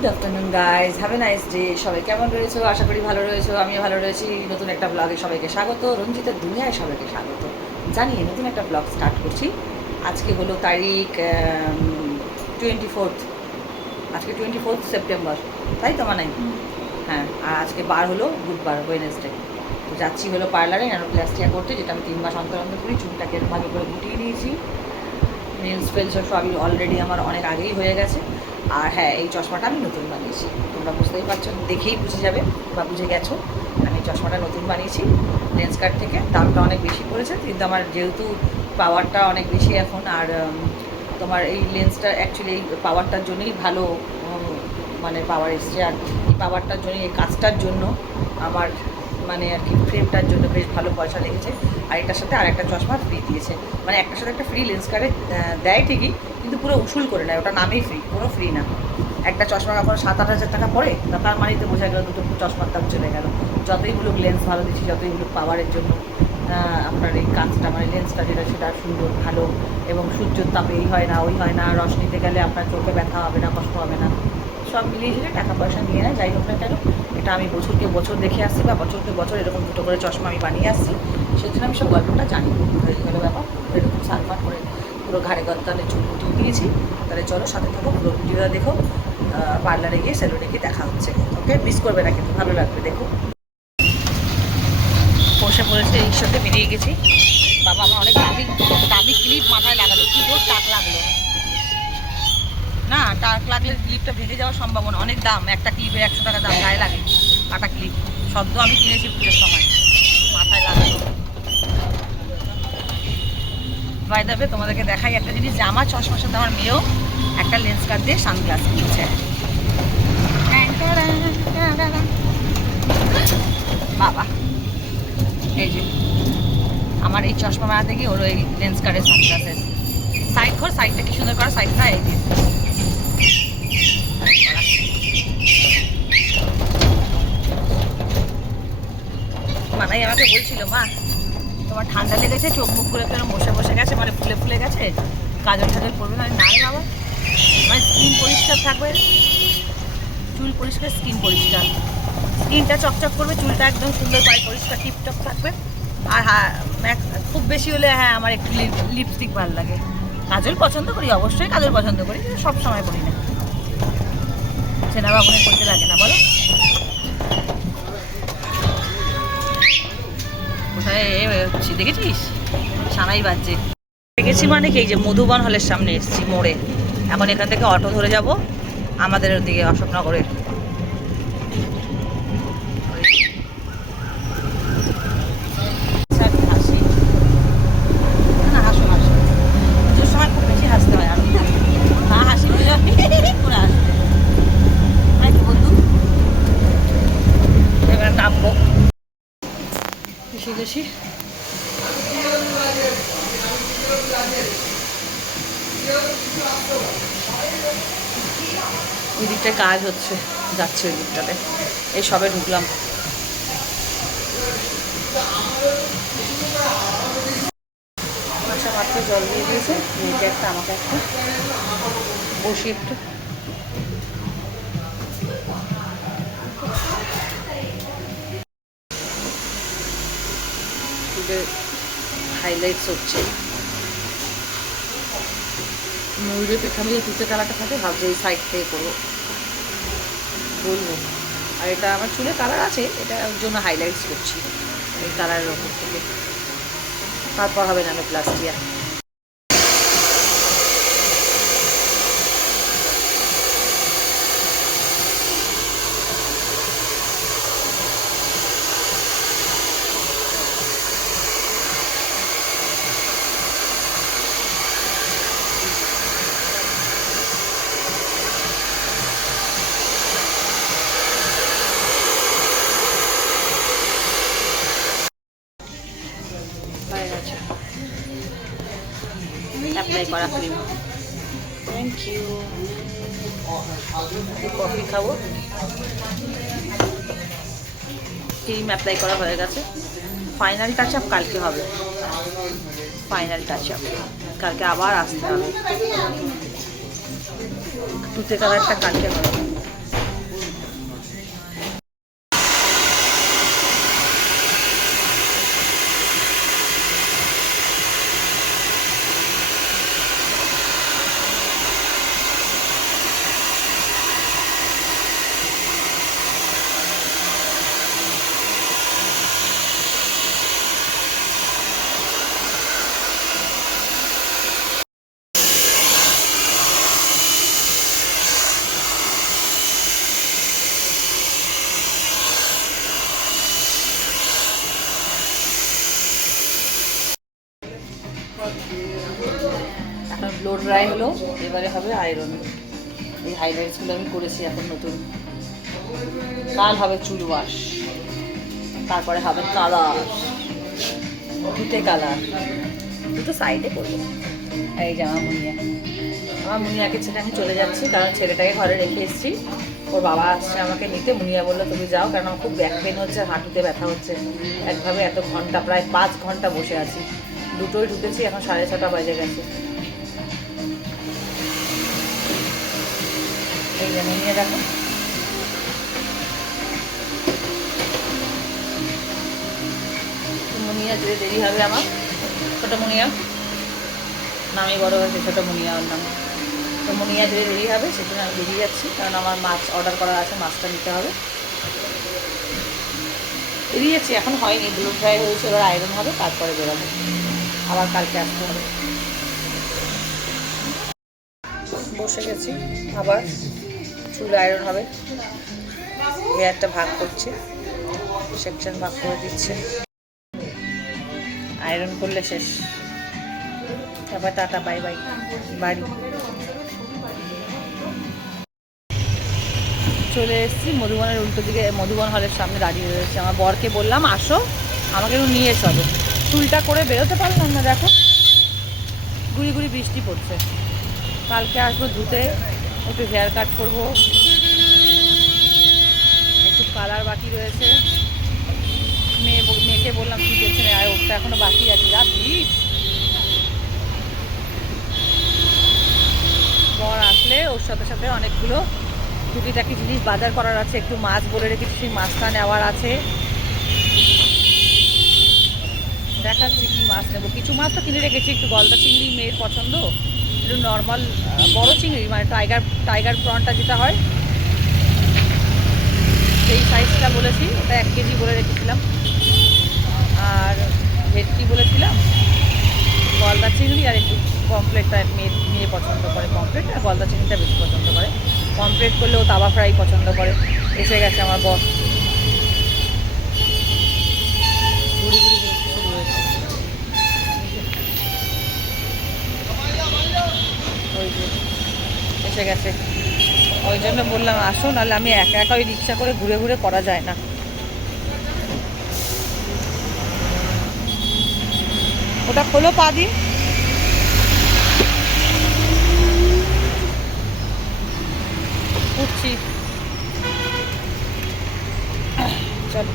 Good afternoon guys, have a nice day. সবাই কেমন রয়েছো? আশা করি ভালো রয়েছো। আমিও ভালো রয়েছি। নতুন একটা ব্লগে সবাইকে স্বাগত। রঞ্জিতের দুনিয়ায় সবাইকে স্বাগত জানিয়ে নতুন একটা ব্লগ স্টার্ট করছি। আজকে হলো তারিখ 24। আজকে 24 সেপ্টেম্বর, তাই তো মানে? হ্যাঁ, আর আজকে বার হলো বুধবার, ওয়েডনেসডে। তো যাচ্ছি হলো পার্লারে ন্যানোপ্লাস্টিয়া করতে, যেটা আমি 3 মাস অন্তর অন্তর করি। চুলটাকে ভালো করে গুটিয়ে নিয়েছি। নেলস ফেলস সবই অলরেডি আমার অনেক আগেই হয়ে গেছে। আর হ্যাঁ, এই চশমাটা আমি নতুন বানিয়েছি। তোমরা বুঝতেই পারছো, দেখেই বুঝে যাবে বা বুঝে গেছো আমি চশমাটা নতুন বানিয়েছি লেন্স কার্ট থেকে। দামটা অনেক বেশি পড়েছে, কিন্তু আমার যেহেতু পাওয়ারটা অনেক বেশি এখন, আর তোমার এই লেন্সটা অ্যাকচুয়ালি এই পাওয়ারটার জন্যই ভালো, মানে পাওয়ার এসছে। আর এই পাওয়ারটার জন্য, এই কাজটার জন্য আমার মানে আর কি ফ্রেমটার জন্য বেশ ভালো পয়সা লেগেছে। আর এটার সাথে আর একটা চশমা ফ্রি দিয়েছে, মানে একটার সাথে একটা ফ্রি লেন্স কার্ডে দেয় ঠিকই, কিন্তু পুরো উসুল করে নেয়। ওটা নামেই ফ্রি, কোনো ফ্রি না। একটা চশমা এখন 7-8 হাজার টাকা পড়ে, তার মানেই তো বোঝা গেল দুটো চশমার দাম চলে গেল। যতই বলুক লেন্স ভালো দিচ্ছি, যতই বলুক পাওয়ারের জন্য আপনার এই কাজটা, মানে লেন্সটা যেটা সেটা সুন্দর ভালো, এবং সূর্যের তাপে এই হয় না ওই হয় না, রশ্মিতে গেলে আপনার চোখে ব্যথা হবে না, কষ্ট হবে না, সব মিলিয়ে ঝুলিয়ে টাকা পয়সা নিয়ে নেয়। যাই হোক না কেন, এটা আমি বছরকে বছর দেখে আসছি, বা বছরকে বছর এরকম দুটো করে চশমা আমি বানিয়ে আসছি। সেই জন্য আমি সব গল্পটা জানি। হলো ব্যাপার, এরকম সালফার করে পুরো ঘাড়ে গদ্দানে চুল কুটিয়ে দিয়েছি। তাহলে চলো সাথে থাকো, পুরো ভিডিওটা দেখো। পার্লারে গিয়ে সেলুনে গিয়ে দেখা হচ্ছে। ওকে, মিস করবে না কিন্তু, ভালো লাগবে। দেখো, বসে পড়েছে, এই সাথে বেরিয়ে গেছি। বাবা আমার অনেক দামি দামি ক্লিপ মাথায় লাগালো, কি জোর টাক লাগলো না। টাক লাগলে ক্লিপটা ভেঙে যাওয়ার সম্ভাবনা, অনেক দাম। একটা ক্লিপের 100 টাকা দাম গায়ে লাগে, কাটা ক্লিপ। সদ্য আমি কিনেছি পুজোর সময়, মাথায় লাগালো। বাই দ্য ওয়ে, তোমাদেরকে দেখাই একটা জিনিস, যে আমার চশমার সাথে আমার মেয়েও একটা লেন্স কার্ড দিয়ে সানগ্লাস কিনেছে। বাবা, এই যে আমার এই চশমা বানাতে গিয়ে ওর এই লেন্স কার্ডের সানগ্লাসের সাইড ঘর, সাইডটা কি সুন্দর করা, সাইডটা এই যে মানাই আমাকে বলছিল, মা তোমার ঠান্ডা লেগেছে, চোখ মুখগুলো কেন বসে বসে গেছে, মানে ফুলে ফুলে গেছে, কাজল টাজল পড়বে না। না রে বাবা, মানে স্কিন পরিষ্কার থাকবে, চুল পরিষ্কার, স্কিন পরিষ্কার, স্কিনটা চকচক করবে, চুলটা একদম সুন্দর পায় পরিষ্কার টিপটপ থাকবে। আর হ্যাঁ, খুব বেশি হলে হ্যাঁ আমার একটু লিপস্টিক ভালো লাগে। কাজল পছন্দ করি, অবশ্যই কাজল পছন্দ করি, কিন্তু সব সময় করি না। সেনা বাবুনের করতে লাগে না, বলো? কোথায় হচ্ছে দেখেছিস, সানাই বাজছে। দেখেছি মানে কি, এই যে মধুবন হলের সামনে এসেছি মোড়ে। এখন এখান থেকে অটো ধরে যাব আমাদের ওদিকে অশোকনগরে। এসে গেছি। ওই দিকটায় কাজ হচ্ছে, যাচ্ছে ওই দিকটাতে। এই সবে ঢুকলাম। আচ্ছা, মাত্র জল দিয়ে দিয়েছে, মেয়েকে একটা আমাকে একটা, বসি একটু। হাইলাইটস হচ্ছে, ময়ূরের এখানে যে তুতে কালারটা থাকে, ভাবছি এই সাইড থেকে করবো, বলবো। আর এটা আমার চুলে কালার আছে, এটার জন্য হাইলাইটস করছি এই কালারের ওপর থেকে। তারপর হবে ন্যানোপ্লাস্টিয়া। অ্যাপ্লাই করা ক্রিম, থ্যাংক ইউ। কফি খাবো। ক্রিম অ্যাপ্লাই করা হয়ে গেছে। ফাইনাল টাচ আপ কালকে হবে, ফাইনাল টাচ আপ কালকে আবার আসতে হবে। তুতে কালারটা কালকে হবে। এবারে হবে আয়রন। এই হাইলাইটসগুলো আমি করেছি এখন নতুন। কাল হবে চুল ওয়াশ, তারপরে হবে কালার, দুটো কালার, দুটো সাইডে করবো। এই যে আমার মুনিয়াকে ছেড়ে আমি চলে যাচ্ছি, কারণ ছেলেটাকে ঘরে রেখে এসেছি। ওর বাবা আসছে আমাকে নিতে। মুনিয়া বললো তুমি যাও, কারণ আমার খুব ব্যাক পেন হচ্ছে, হাঁটুতে ব্যথা হচ্ছে। একভাবে এত ঘন্টা, প্রায় 5 ঘন্টা বসে আছি। দুটোই ঢুকেছি, এখন 6:30 বাজে গেছে। এই যে মুনিয়া দেখো, মুনিয়া যেতে দেরি হবে আমার। ছোটো মুনিয়া নামই বড় হয়েছে, ছোটো মুনিয়া ওর নাম। তো মুনিয়া যেতে দেরি হবে, সেজন্য আমি বেরিয়ে যাচ্ছি, কারণ আমার মাছ অর্ডার করা আছে, মাছটা নিতে হবে। বেরিয়ে যাচ্ছি, এখন হয়নি, ব্লু ফ্রাই হয়েছে, এবার আয়রন হবে, তারপরে বেরোবো। আবার কালকে আসতে হবে। বসে গেছি, আবার চুল আয়রন হবে। হেয়ারটা ভাগ করছে, সেকশন ভাগ করে দিচ্ছে, আয়রন করলে শেষ। তারপর টাটা বাই বাই বাড়ি। চলে এসেছি মধুবনের উল্টো দিকে, মধুবন হলের সামনে দাঁড়িয়ে রয়েছে। আমার বরকে বললাম আসো, আমাকে একটু নিয়ে চলো। চুলটা করে বেরোতে পারলাম না, দেখো গুড়ি গুড়ি বৃষ্টি পড়ছে। কালকে আসবো ধুতে, একটু হেয়ার কাট করবো, একটু কালার বাকি রয়েছে। মেয়েকে বললাম কি পেছনে আর ওটা এখনো বাকি আছে। রাত্রি বর আসলে ওর সাথে সাথে অনেকগুলো টুকিটাকি জিনিস বাজার করার আছে। একটু মাছ বলে রেখেছি, সেই মাছটা নেওয়ার আছে। দেখাচ্ছি কি মাছ নেবো। কিছু মাছ তো কিনে রেখেছি, একটু গলদা চিংড়ি মেয়ের পছন্দ, একটু নর্মাল বড় চিংড়ি, মানে টাইগার প্রনটা যেটা হয় সেই সাইজটা বলেছি, ওটা 1 কেজি বলে রেখেছিলাম। আর ভেটকি বলেছিলাম, গলদা চিংড়ি, আর একটু পমফ্লেটটা মেয়ে পছন্দ করে। পমফ্লেট আর গলদা চিংড়িটা বেশি পছন্দ করে। পমফ্লেট করলেও তাওয়া ফ্রাই পছন্দ করে। এসে গেছে আমার বস, ঘুরি ঘুরি শুরু হয়েছে। ওই যে এসে গেছে, ওই জন্য বললাম আসো, নাহলে আমি একা একা ওই রিক্সা করে ঘুরে ঘুরে করা যায় না। ওটা খোলো পা দিয়ে। উঠছি, চলো।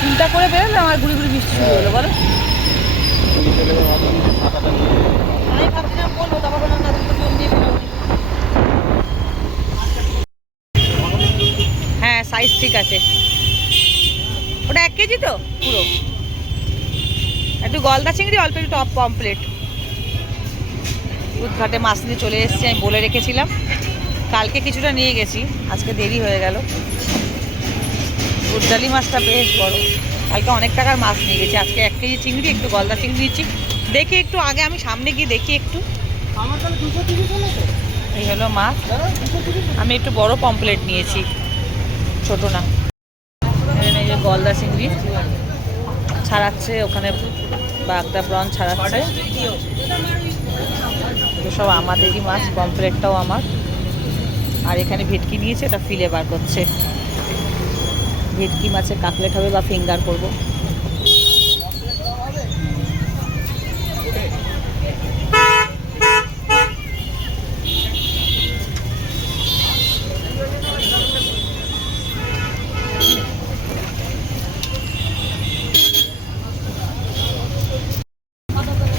চিন্তা করে বেরোলে আমার ঘুরি ঘুরি বৃষ্টি শুরু হলো, বলো। আমি ভাবছিলাম বলবো, তারপর বললাম না, তুমি তো ফোন দিয়ে বেরোনি। হ্যাঁ সাইজ ঠিক আছে। ওটা 1 কেজি তো পুরো। একটু গলদা চিংড়ি, অল্প একটু টপ পমফ্লেট। দুধঘাটে মাছ নিয়ে চলে এসেছি, আমি বলে রেখেছিলাম। কালকে কিছুটা নিয়ে গেছি, আজকে দেরি হয়ে গেল। গুড়ডালি মাছটা বেশ বড়, কালকে অনেক টাকার মাছ নিয়ে গেছি। আজকে 1 কেজি চিংড়ি, একটু গলদা চিংড়ি দিচ্ছি। দেখি একটু আগে, আমি সামনে গিয়ে দেখি একটু। এই হলো মাছ। আমি একটু বড় পমফ্লেট নিয়েছি, ছোট না। এই যে গলদা চিংড়ি ছাড়াচ্ছে ওখানে, বাগদা প্রন ছাড়াচ্ছে। সব আমাদেরই মাছ, পমফ্লেটটাও আমার। আর এখানে ভেটকি নিয়েছে, এটা ফিলে বার করছে। ভেটকি মাছের কাটলেট হবে বা ফিঙ্গার করব।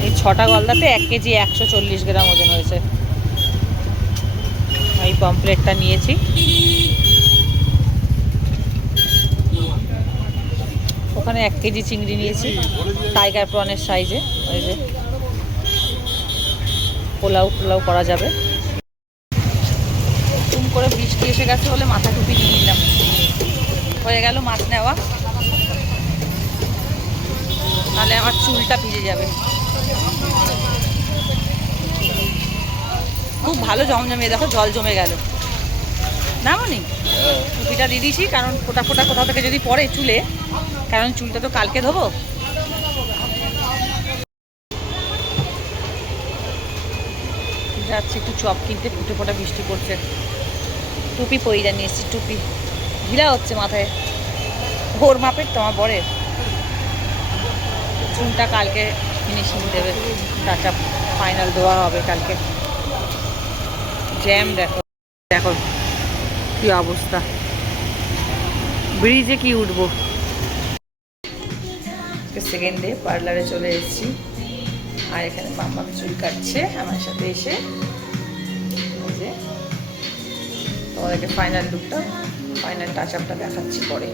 এই 6টা গলদাতে 1 কেজি 140 গ্রাম ওজন হয়েছে। এই পমফ্লেটটা নিয়েছি। ওখানে 1 কেজি চিংড়ি নিয়েছি, টাইগার প্রনের সাইজে। ওই যে পোলাও করা যাবে। টুম করে বৃষ্টি এসে গেছে বলে মাথা টুপি নিয়ে নিলাম। হয়ে গেল মাছ নেওয়া, তাহলে আমার চুলটা ভিজে যাবে। খুব ভালো জমজমে, দেখো জল জমে গেল না মনি। টুপিটা দিয়ে দিয়েছি, কারণ ফোটা ফোটা কোথাও থেকে যদি পড়ে চুলে, কারণ চুলটা তো কালকে ধোবো। যাচ্ছি একটু চপ কিনতে, ফুটে ফোটা বৃষ্টি পড়ছে। টুপি পরে নিয়ে এসেছি, টুপি ঢিলা হচ্ছে মাথায়, ভোর মাপের তো আমার বরের। চুলটা কালকে ফিনিশিং দেবে, টাচ আপ ফাইনাল দেওয়া হবে কালকে। জ্যাম দেখো, দেখো কি অবস্থা, ব্রিজে কি উঠবো। সেকেন্ড ডে পার্লারে চলে এসেছি, আর এখানে মাম্মা চুল কাটছে আমার সাথে এসে। যে তোমাদেরকে ফাইনাল লুকটা, ফাইনাল টাচ আপটা দেখাচ্ছি পরে।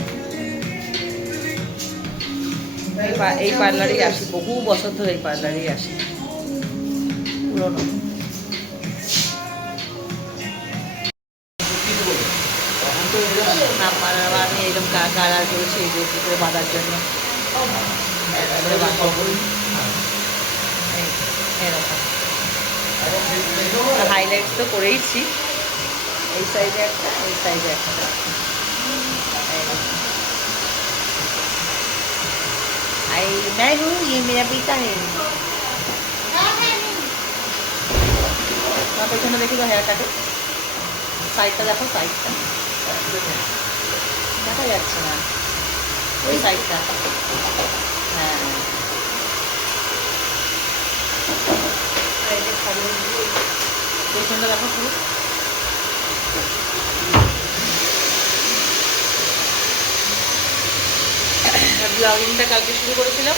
এই পার্লারেই আসি, বহু বছর ধরে এই পার্লারেই আসি, পুরোনো। আমি এরকম কালার করেছি এই যে করে বাঁধার জন্য, এরকম হাইলাইটস তো করেইছি, এই সাইডে একটা, এই সাইডে একটা। मैं हूँ, ये मेरा पिता है। পেছনে দেখি তো হেয়ার কাটে, সাইডটা দেখো, সাইডটা দেখা যাচ্ছে না, ওই সাইডটা। হ্যাঁ, পেছনটা দেখো পুরো। ব্লগিংটা কালকে শুরু করেছিলাম,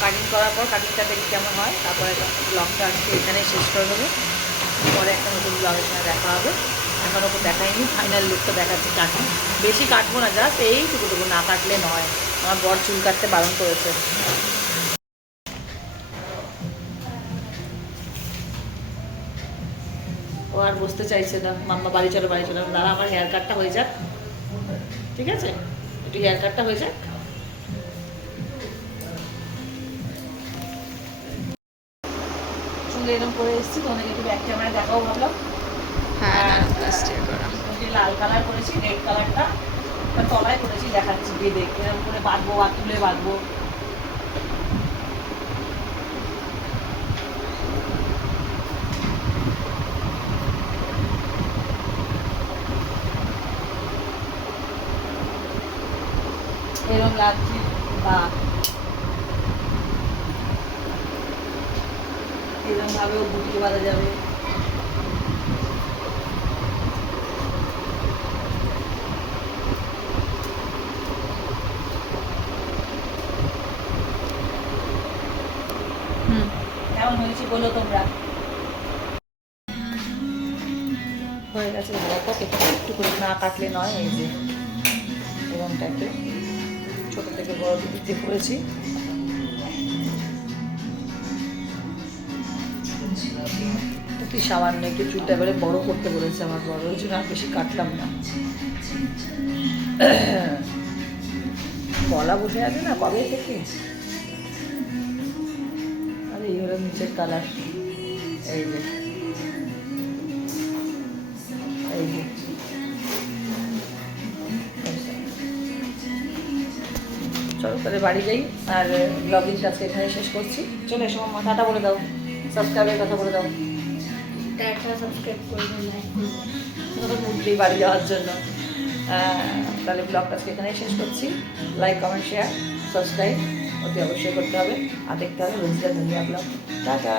কাটিং করার পর কাটিংটা দেখি কেমন হয়, তারপরে ব্লগটা আজকে এখানেই শেষ করে দেবো। পরে একটা নতুন ব্লগের সঙ্গে দেখা হবে। এখন ওকে দেখাইনি, ফাইনাল লুকটা দেখাচ্ছি। কাটি বেশি কাটবো না, জাস্ট এইটুকুটুকু, না কাটলে নয়। আমার বর চুল কাটতে বারণ করেছে। ও আর বসতে চাইছে না, মাম্মা বাড়ি চলো, বাড়ি চলো। দাঁড়া, আমার হেয়ার কাটটা হয়ে যাক, ঠিক আছে? একটু হেয়ার কাটটা হয়ে যাক। চুল এরকম করে এসেছি, তোমাদের একটু ব্যাক ক্যামেরায় দেখাও ভাবলাম। হ্যাঁ, লাল কালার করেছি, রেড কালারটা তলায় করেছি, দেখাচ্ছি বেঁধে এরকম করে বাঁধবো, বা তুলে বাঁধবো। এরকম লাগছে, বা এরকম ভাবেও গুটিয়ে বাঁধা যাবে। কেমন হয়েছে বলো তোমরা? হয়ে গেছে, একটু করে না কাটলে নয়। এই যে এরকমটাকে ছোটো থেকে বড় দিতে করেছি। অতি সামান্য একটু চুলটা এবারে বড় করতে বলেছে আমার বড়, ওই জন্য আর বেশি কাটলাম না। গলা বসে আছে না কবে থেকে। আর এই হলো নিচের কালার, এই যে, এই যে। চলো তাহলে বাড়ি যাই, আর ব্লগিংটা আজকে এখানে শেষ করছি। চলে এসো মামা, টাটা বলে দাও, সাবস্ক্রাইবের কথা বলে দাও। সাবস্ক্রাইব করে মুডলি বাড়ি যাওয়ার জন্য। তাহলে ব্লগটা আজকে এখানেই শেষ করছি। লাইক, কমেন্ট, শেয়ার, সাবস্ক্রাইব অতি অবশ্যই করতে হবে, আর দেখতে হবে রোজিতা দুনিয়া ব্লগ। টাটা,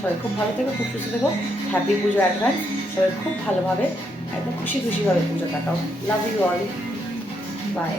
সবাই খুব ভালো থেকো, খুব সুস্থ থেকো। হ্যাপি পুজো অ্যাডভান্স। সবাই খুব ভালোভাবে, একদম খুশি খুশিভাবে পুজো কাটাও। Love you all, by.